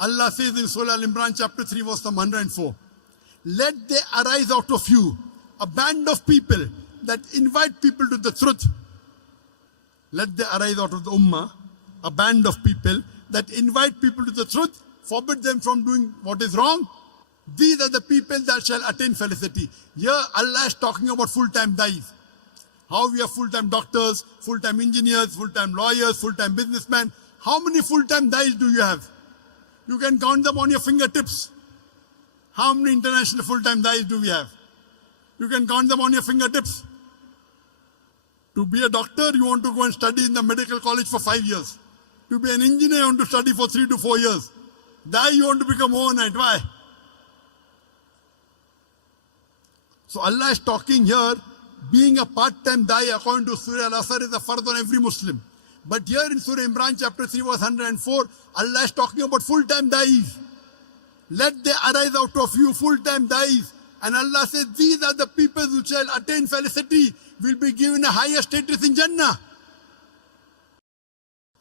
Allah says in Surah Al-Imran chapter 3 verse number 104, let there arise out of you a band of people that invite people to the truth. Let there arise out of the ummah a band of people that invite people to the truth, forbid them from doing what is wrong. These are the people that shall attain felicity. Here Allah is talking about full-time dais. How we have full-time doctors, full-time engineers, full-time lawyers, full-time businessmen. How many full-time dais do you have? You can count them on your fingertips. How many international full-time dais do we have? You can count them on your fingertips. To be a doctor, you want to go and study in the medical college for 5 years. To be an engineer, you want to study for 3 to 4 years. Dai, you want to become overnight. Why? So Allah is talking here, being a part-time dai according to Surah Al-Asr is a fard on every Muslim. But here in Surah Imran chapter 3 verse 104, Allah is talking about full-time dais. Let there arise out of you full-time dais. And Allah says, these are the people who shall attain felicity, will be given a higher status in Jannah.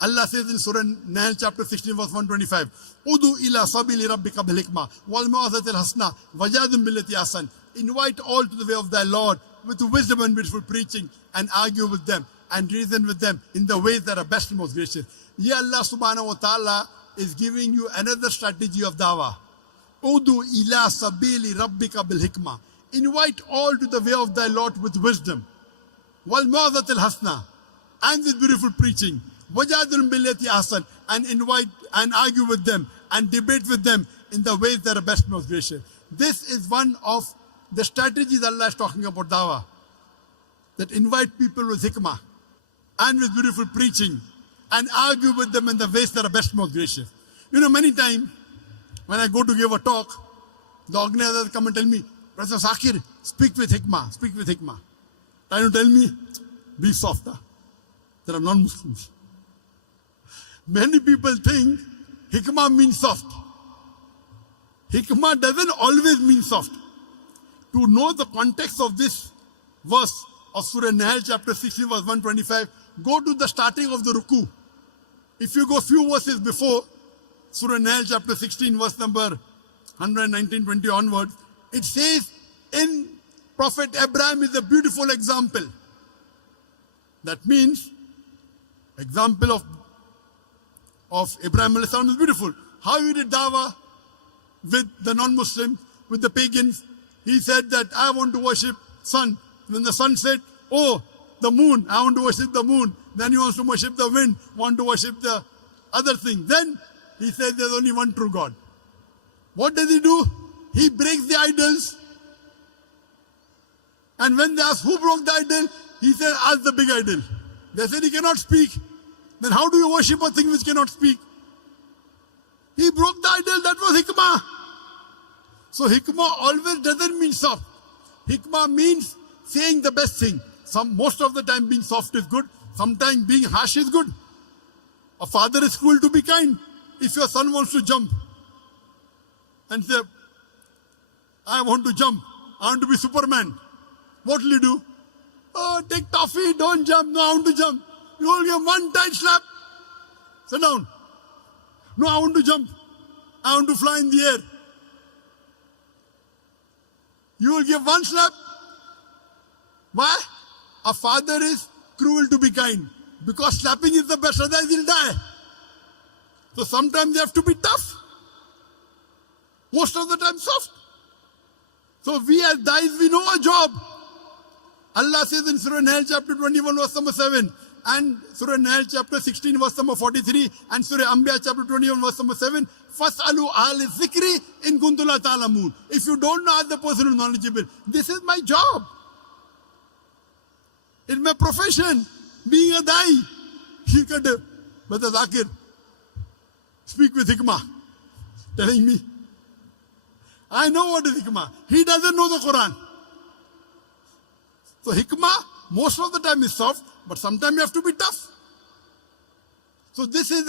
Allah says in Surah Nahl chapter 16 verse 125, Udu ila sabili rabbika bil hikmah wal mau'izatil hasana wajadil billati ahsan. Invite all to the way of thy Lord with wisdom and beautiful preaching, and argue with them and reason with them in the ways that are best and most gracious. Here Allah subhanahu wa ta'ala is giving you another strategy of dawah. Udu ila sabili rabbika bil hikmah. Invite all to the way of thy Lord with wisdom. Wal mau'izatil hasana, and with beautiful preaching. Wajadil billati ahsan, and invite and argue with them and debate with them in the ways that are best and most gracious. This is one of the strategies Allah is talking about dawah. That invite people with hikmah and with beautiful preaching and argue with them in the ways that are best and most gracious. You know, many times when I go to give a talk, the organizers come and tell me, Professor Zakir, speak with hikmah, speak with hikmah. Trying to tell me, be softer. There are non-Muslims. Many people think hikmah means soft. Hikmah doesn't always mean soft. To know the context of this verse of Surah Nahl chapter 16 verse 125, go to the starting of the ruku. If you go few verses before, Surah Nahl chapter 16 verse number 119-20 onwards, it says, in Prophet Abraham is a beautiful example. That means, example of Abraham alayhi salam is beautiful. How he did dawah with the non-Muslims, with the pagans. He said that I want to worship sun. Then the sun said, oh, the moon, I want to worship the moon. Then he wants to worship the wind, want to worship the other thing. Then he said there's only one true God. What does he do? He breaks the idols. And when they ask who broke the idol, he said, ask the big idol. They said he cannot speak. Then how do you worship a thing which cannot speak? He broke the idol, that was hikmah. So hikmah always doesn't mean soft. Hikmah means saying the best thing. Most of the time being soft is good. Sometimes being harsh is good. A father is cruel to be kind. If your son wants to jump and say, I want to jump, I want to be Superman, what will you do? Oh, take toffee, don't jump. No, I want to jump. You will give one tight slap. Sit down. No, I want to jump. I want to fly in the air. You will give one slap. Why? A father is cruel to be kind. Because slapping is the best, otherwise he'll die. So sometimes they have to be tough. Most of the time soft. So we as dais, we know our job. Allah says in Surah Nahl chapter 21 verse number 7 and Surah Nahl chapter 16 verse number 43 and Surah Anbiya chapter 21 verse number 7, Fas'alu ahli zikri in kuntum la ta'lamun. If you don't know, ask the person who is knowledgeable. This is my job. It's my profession. Being a dai. He could, Brother Zakir, speak with hikmah. Telling me. I know what is hikmah. He doesn't know the Quran. So hikmah, most of the time is soft, but sometimes you have to be tough. So this is the